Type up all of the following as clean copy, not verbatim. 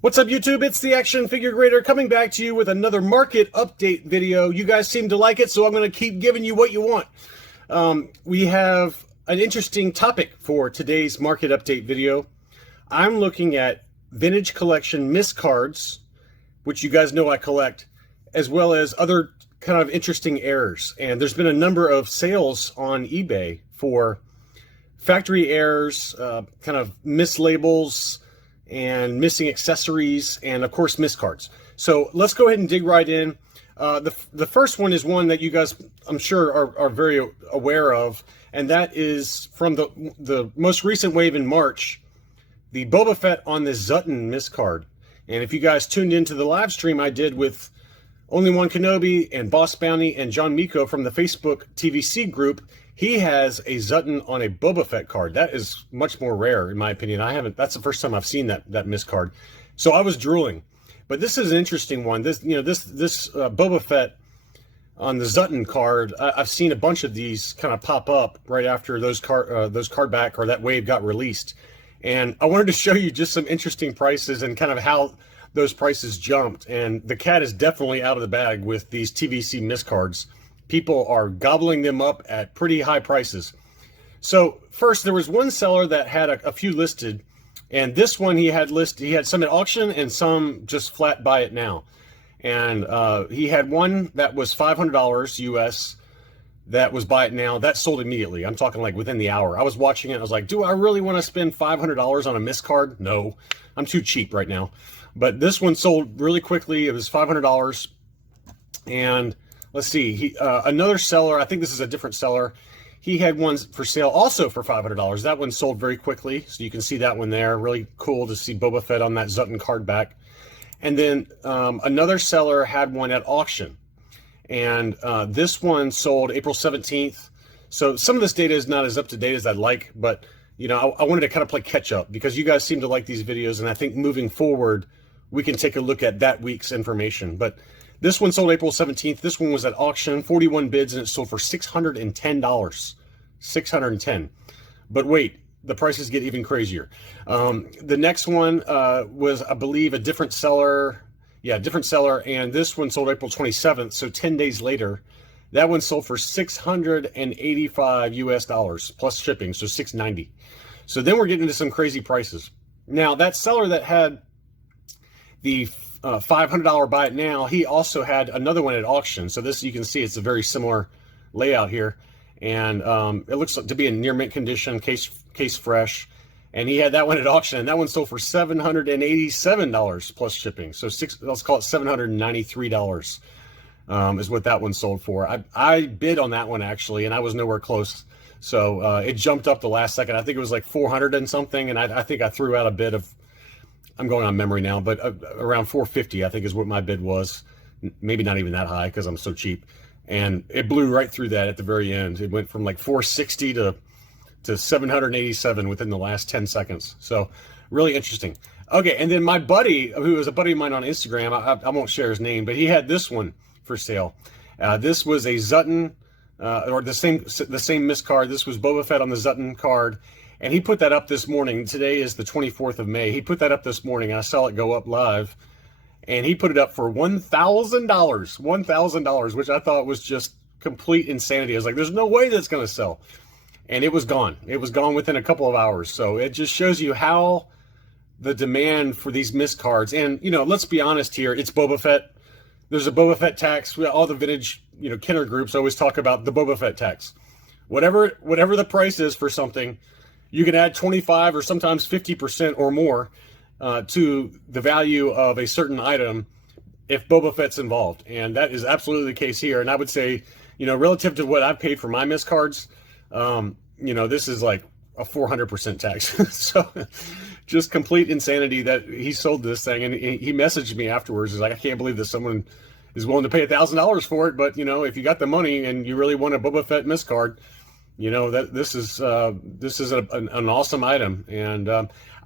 What's up, YouTube? It's the Action Figure Grader coming back to you with another market update video. You guys seem to like it, so I'm going to keep giving you what you want. We have an interesting topic for today's market update video. I'm looking at vintage collection miscards, which you guys know I collect, as well as other kind of interesting errors. And there's been a number of sales on eBay for factory errors, kind of mislabels, and missing accessories, and of course miscards. So let's go ahead and dig right in. The first one is one that you guys, I'm sure, are very aware of, and that is from the most recent wave in March, the Boba Fett on the Zutton miscard. And if you guys tuned into the live stream I did with Only One Kenobi and Boss Bounty and John Miko from the Facebook TVC group, he has a Zutton on a Boba Fett card. That is much more rare, in my opinion. That's the first time I've seen that miscard. So I was drooling. But this is an interesting one. This Boba Fett on the Zutton card, I've seen a bunch of these kind of pop up right after those card back or that wave got released. And I wanted to show you just some interesting prices and kind of how those prices jumped. And the cat is definitely out of the bag with these TVC miscards. People are gobbling them up at pretty high prices. So first, there was one seller that had a few listed, and this one he had some at auction and some just flat buy it now. And he had one that was $500 US that was buy it now. That sold immediately. I'm talking like within the hour. I was watching it. I was like, do I really want to spend $500 on a miscard? No, I'm too cheap right now. But this one sold really quickly. It was $500. And let's see, another seller, I think this is a different seller, he had one for sale also for $500. That one sold very quickly, so you can see that one there. Really cool to see Boba Fett on that Zutton card back. And then another seller had one at auction. And this one sold April 17th. So some of this data is not as up to date as I'd like, but you know, I wanted to kind of play catch up because you guys seem to like these videos, and I think moving forward, we can take a look at that week's information. But this one sold April 17th. This one was at auction, 41 bids, and it sold for $610. $610. But wait, the prices get even crazier. The next one was, I believe, a different seller. Yeah, different seller. And this one sold April 27th, so 10 days later. That one sold for $685 US plus shipping, so $690. So then we're getting into some crazy prices. Now, that seller that had the $500 buy it now, he also had another one at auction. So this, you can see, it's a very similar layout here, and it looks to be in near mint condition, case fresh. And he had that one at auction, and that one sold for $787 plus shipping. So let's call it $793 is what that one sold for. I bid on that one actually, and I was nowhere close. So it jumped up the last second. I think it was like 400 and something, and I think I threw out a bid of, I'm going on memory now, but around 450, I think is what my bid was. Maybe not even that high because I'm so cheap. And it blew right through that at the very end. It went from like 460 to 787 within the last 10 seconds. So really interesting. Okay, and then my buddy, who is a buddy of mine on Instagram, I won't share his name, but he had this one for sale. This was a Zutton, or the same miscard. This was Boba Fett on the Zutton card. And he put that up this morning. Today is the 24th of May. He put that up this morning. I saw it go up live. And he put it up for $1,000. $1,000, which I thought was just complete insanity. I was like, there's no way that's going to sell. And it was gone. It was gone within a couple of hours. So it just shows you how the demand for these miscards. And, you know, let's be honest here. It's Boba Fett. There's a Boba Fett tax. All the vintage, you know, Kenner groups always talk about the Boba Fett tax. Whatever the price is for something, you can add 25 or sometimes 50% or more to the value of a certain item if Boba Fett's involved. And that is absolutely the case here. And I would say, you know, relative to what I've paid for my miscards, you know, this is like a 400% tax. So just complete insanity that he sold this thing. And he messaged me afterwards. He's like, I can't believe that someone is willing to pay $1,000 for it. But, you know, if you got the money and you really want a Boba Fett miscard, you know, that this is an awesome item. And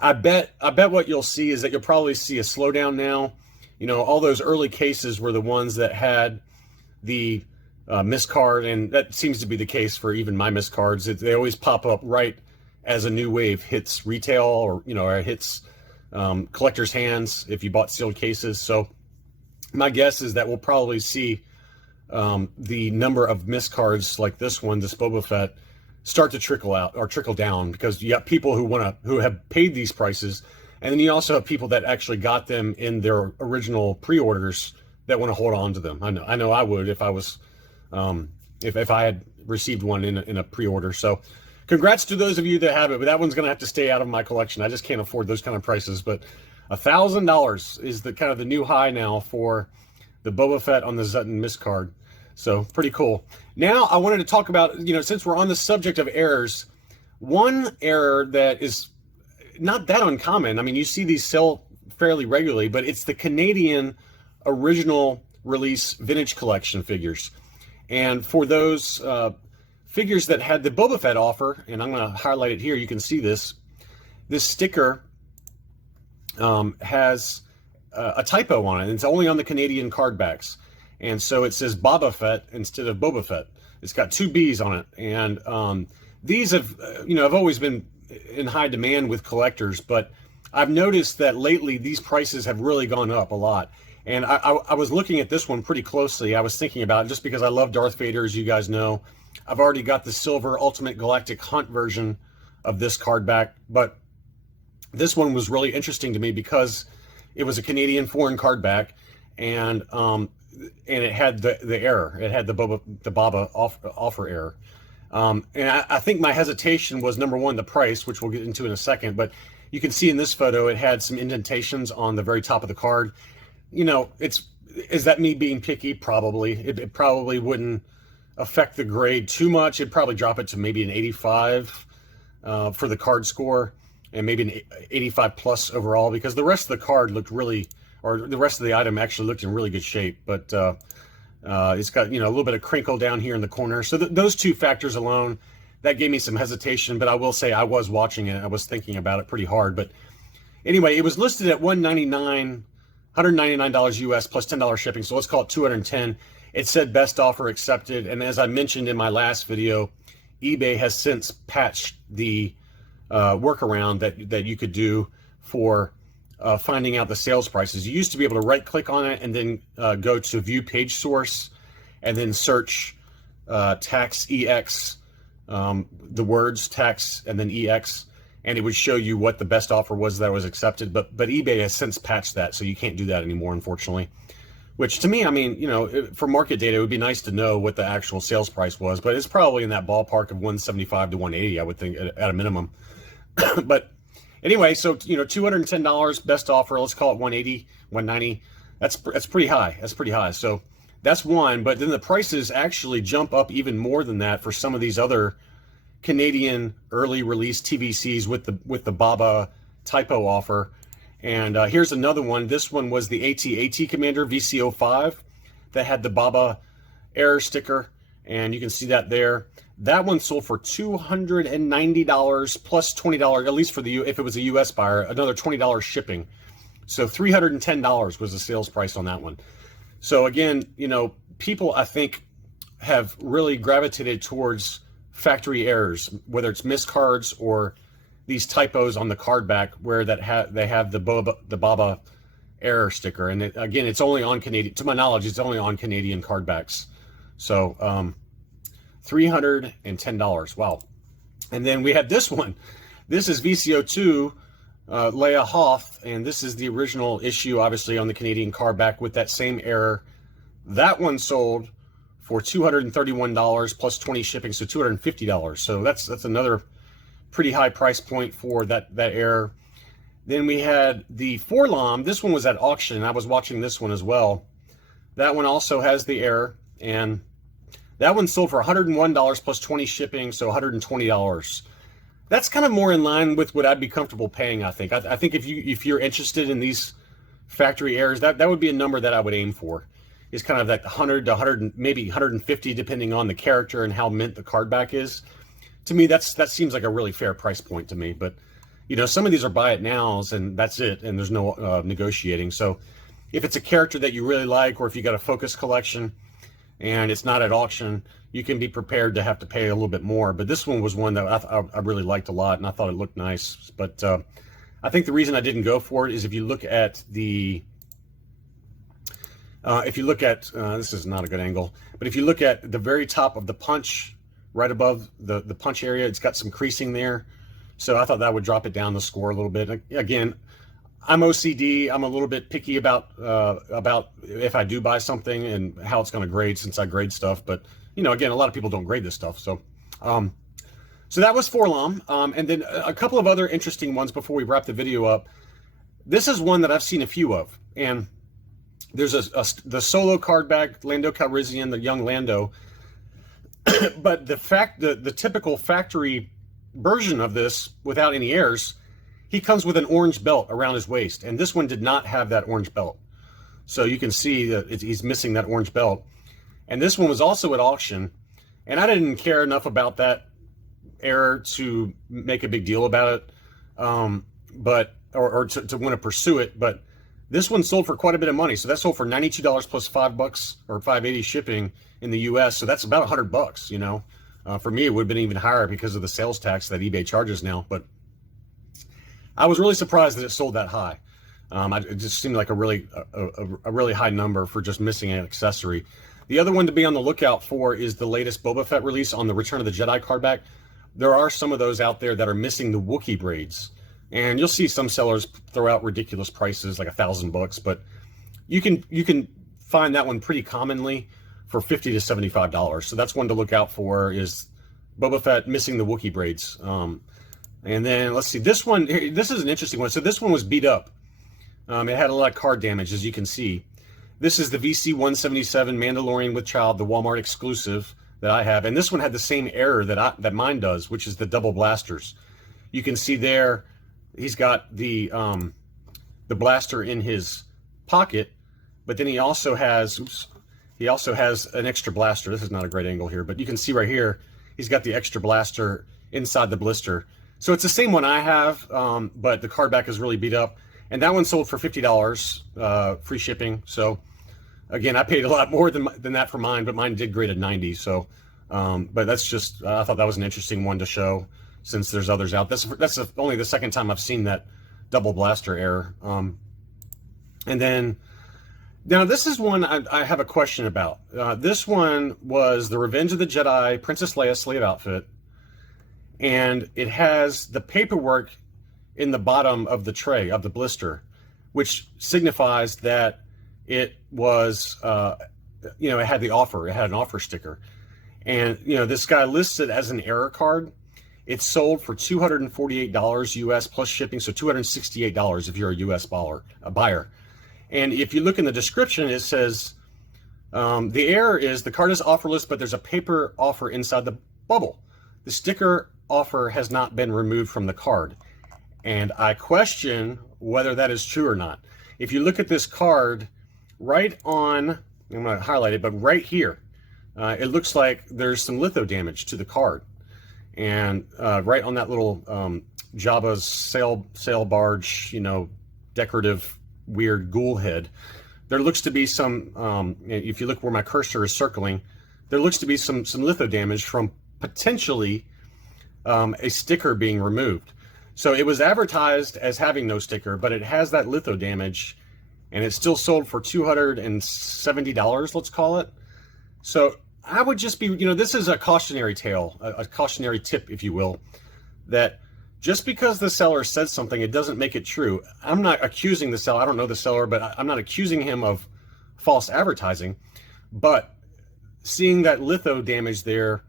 I bet what you'll see is that you'll probably see a slowdown now. You know, all those early cases were the ones that had the miscard, and that seems to be the case for even my miscards. They always pop up right as a new wave hits retail, or, you know, or hits collector's hands if you bought sealed cases. So my guess is that we'll probably see the number of miscards like this one, this Boba Fett, start to trickle out or trickle down, because you have people who have paid these prices, and then you also have people that actually got them in their original pre-orders that want to hold on to them. I know I would if I was if I had received one in a pre-order. So congrats to those of you that have it, but that one's going to have to stay out of my collection. I just can't afford those kind of prices. But $1,000 is the kind of the new high now for the Boba Fett on the Zutton miscard. So pretty cool. Now I wanted to talk about, since we're on the subject of errors, one error that is not that uncommon. I mean, you see these sell fairly regularly, but it's the Canadian original release vintage collection figures. And for those figures that had the Boba Fett offer, and I'm going to highlight it here, you can see this sticker has a typo on it, and it's only on the Canadian card backs. And so it says Boba Fett instead of Boba Fett. It's got two B's on it. And these have, have always been in high demand with collectors, but I've noticed that lately these prices have really gone up a lot. And I was looking at this one pretty closely. I was thinking about it just because I love Darth Vader, as you guys know. I've already got the silver Ultimate Galactic Hunt version of this card back, but this one was really interesting to me because it was a Canadian foreign card back, and it had the error. It had the Boba offer error. And I think my hesitation was, number one, the price, which we'll get into in a second. But you can see in this photo, it had some indentations on the very top of the card. Is that me being picky? Probably. It probably wouldn't affect the grade too much. It'd probably drop it to maybe an 85 for the card score, and maybe an 85 plus overall, because the rest of the card looked really, or the rest of the item actually looked in really good shape. But it's got, a little bit of crinkle down here in the corner. So those two factors alone, that gave me some hesitation. But I will say I was watching it. I was thinking about it pretty hard. But anyway, it was listed at $199 US plus $10 shipping. So let's call it $210. It said best offer accepted. And as I mentioned in my last video, eBay has since patched the workaround that you could do for finding out the sales prices. You used to be able to right click on it and then go to view page source and then search tax EX, the words tax and then EX, and it would show you what the best offer was that was accepted. But eBay has since patched that, so you can't do that anymore, unfortunately. Which to me, I mean, for market data, it would be nice to know what the actual sales price was, but it's probably in that ballpark of 175 to 180, I would think, at a minimum. But anyway, so $210 best offer. Let's call it 180, 190. That's pretty high. That's pretty high. So that's one. But then the prices actually jump up even more than that for some of these other Canadian early release TVCs with the Boba typo offer. And here's another one. This one was the AT-AT Commander VC05 that had the Boba error sticker, and you can see that there. That one sold for $290 plus $20, at least for if it was a US buyer, another $20 shipping. So $310 was the sales price on that one. So again, people, I think, have really gravitated towards factory errors, whether it's miscards or these typos on the card back where they have the Boba error sticker. And again, it's only on Canadian, to my knowledge, it's only on Canadian card backs. So $310. Wow. And then we have this one. This is VCO2 Leia Hoth, and this is the original issue, obviously, on the Canadian card back with that same error. That one sold for $231 plus 20 shipping, so $250. So that's another pretty high price point for that error. Then we had the Forlom. This one was at auction. I was watching this one as well. That one also has the error, and that one sold for $101 plus 20 shipping, so $120. That's kind of more in line with what I'd be comfortable paying, I think. I think if you're interested in these factory errors, that would be a number that I would aim for. Is kind of that 100 to 100, maybe 150, depending on the character and how mint the card back is. To me, that seems like a really fair price point to me. But some of these are buy it nows, and that's it, and there's no negotiating. So if it's a character that you really like, or if you got a focus collection and it's not at auction, you can be prepared to have to pay a little bit more. But this one was one that I really liked a lot, and I thought it looked nice. But I think the reason I didn't go for it is if you look at the, this is not a good angle, but if you look at the very top of the punch, right above the punch area, it's got some creasing there. So I thought that would drop it down the score a little bit. Again, I'm OCD. I'm a little bit picky about if I do buy something and how it's going to grade, since I grade stuff. But you know, again, a lot of people don't grade this stuff. So, so that was Forlom, and then a couple of other interesting ones before we wrap the video up. This is one that I've seen a few of, and there's the solo card back Lando Calrissian, the young Lando. But the typical factory version of this, without any airs, he comes with an orange belt around his waist, and this one did not have that orange belt. So you can see that he's missing that orange belt. And this one was also at auction, and I didn't care enough about that error to make a big deal about it, or to want to pursue it. But this one sold for quite a bit of money. So that sold for $92 plus $5 or $5.80 shipping in the US. So that's about $100, you know. For me, it would have been even higher because of the sales tax that eBay charges now. But I was really surprised that it sold that high. It just seemed like a really high number for just missing an accessory. The other one to be on the lookout for is the latest Boba Fett release on the Return of the Jedi card back. There are some of those out there that are missing the Wookiee braids. And you'll see some sellers throw out ridiculous prices, like $1,000, but you can find that one pretty commonly for $50 to $75. So that's one to look out for, is Boba Fett missing the Wookiee braids. And then let's see, this one, this is an interesting one. So this one was beat up. It had a lot of card damage, as you can see. This is the VC-177 Mandalorian with Child, the Walmart exclusive that I have. And this one had the same error that mine does, which is the double blasters. You can see there, he's got the blaster in his pocket, but then he also has an extra blaster. This is not a great angle here, but you can see right here, he's got the extra blaster inside the blister. So it's the same one I have, but the card back is really beat up. And that one sold for $50, free shipping. So again, I paid a lot more than that for mine, but mine did grade at 90. So, but that's just, I thought that was an interesting one to show, since there's others out. That's only the second time I've seen that double blaster error. And then, now this is one I have a question about. This one was the Revenge of the Jedi Princess Leia slave outfit. And it has the paperwork in the bottom of the tray, of the blister, which signifies that it was, it had the offer. It had an offer sticker. And, this guy lists it as an error card. It's sold for $248 US plus shipping, so $268 if you're a US buyer. And if you look in the description, it says, the error is the card is offerless, but there's a paper offer inside the bubble. The sticker offer has not been removed from the card. And I question whether that is true or not. If you look at this card, right on, I'm going to highlight it, but right here, it looks like there's some litho damage to the card. And right on that little Jabba's sail barge, decorative weird ghoul head, there looks to be some, if you look where my cursor is circling, there looks to be some litho damage from potentially a sticker being removed. So it was advertised as having no sticker, but it has that litho damage, and it's still sold for $270, let's call it. So I would just be, this is a cautionary tale, a cautionary tip, if you will, that just because the seller said something, it doesn't make it true. I'm not accusing the seller. I don't know the seller, but I'm not accusing him of false advertising. But seeing that litho damage there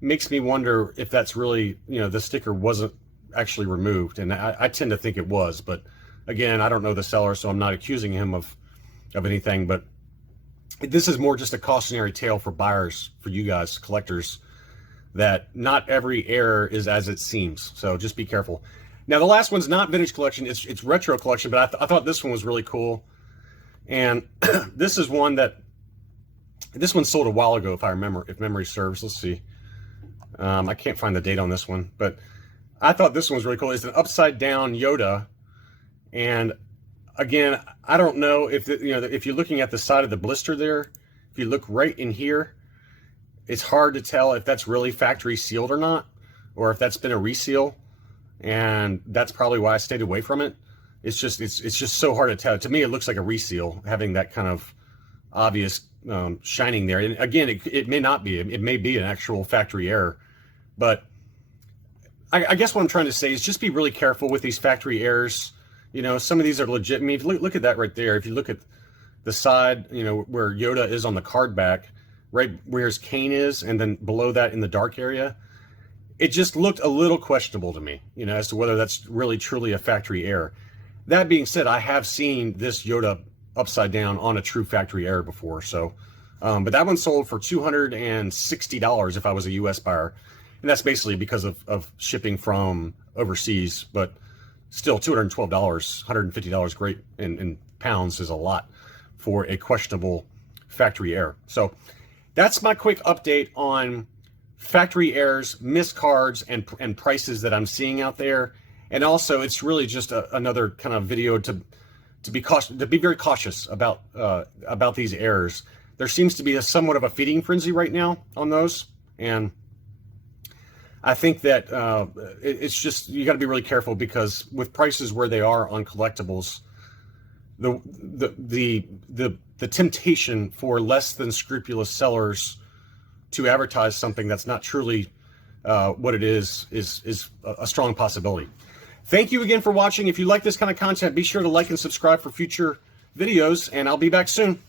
makes me wonder if that's really, the sticker wasn't actually removed. And I tend to think it was. But again, I don't know the seller, so I'm not accusing him of anything. But this is more just a cautionary tale for buyers, for you guys, collectors, that not every error is as it seems. So just be careful. Now, the last one's not vintage collection, it's retro collection, but I thought this one was really cool. And this is one this one sold a while ago, if memory serves. Let's see. I can't find the date on this one, but I thought this one was really cool. It's an upside down Yoda. And again, I don't know if if you're looking at the side of the blister there, if you look right in here, it's hard to tell if that's really factory sealed or not, or if that's been a reseal. and that's probably why I stayed away from it. It's just so hard to tell. To me, it looks like a reseal, having that kind of obvious shining there. And again, it may not be. It may be an actual factory error. But I guess what I'm trying to say is just be really careful with these factory errors. You know, some of these are legit. I mean, look at that right there. If you look at the side, you know, where Yoda is on the card back, right where his cane is, and then below that in the dark area, it just looked a little questionable to me, you know, as to whether that's really truly a factory error. That being said, I have seen this Yoda upside down on a true factory error before. So, but that one sold for $260 if I was a US buyer. And that's basically because of shipping from overseas, but still $212, $150 great in pounds is a lot for a questionable factory error. So that's my quick update on factory errors, miscards, and prices that I'm seeing out there. And also, it's really just another kind of video to be very cautious about these errors. There seems to be somewhat of a feeding frenzy right now on those, and I think that it's just, you got to be really careful, because with prices where they are on collectibles, the temptation for less than scrupulous sellers to advertise something that's not truly what it is a strong possibility. Thank you again for watching. If you like this kind of content, be sure to like and subscribe for future videos, and I'll be back soon.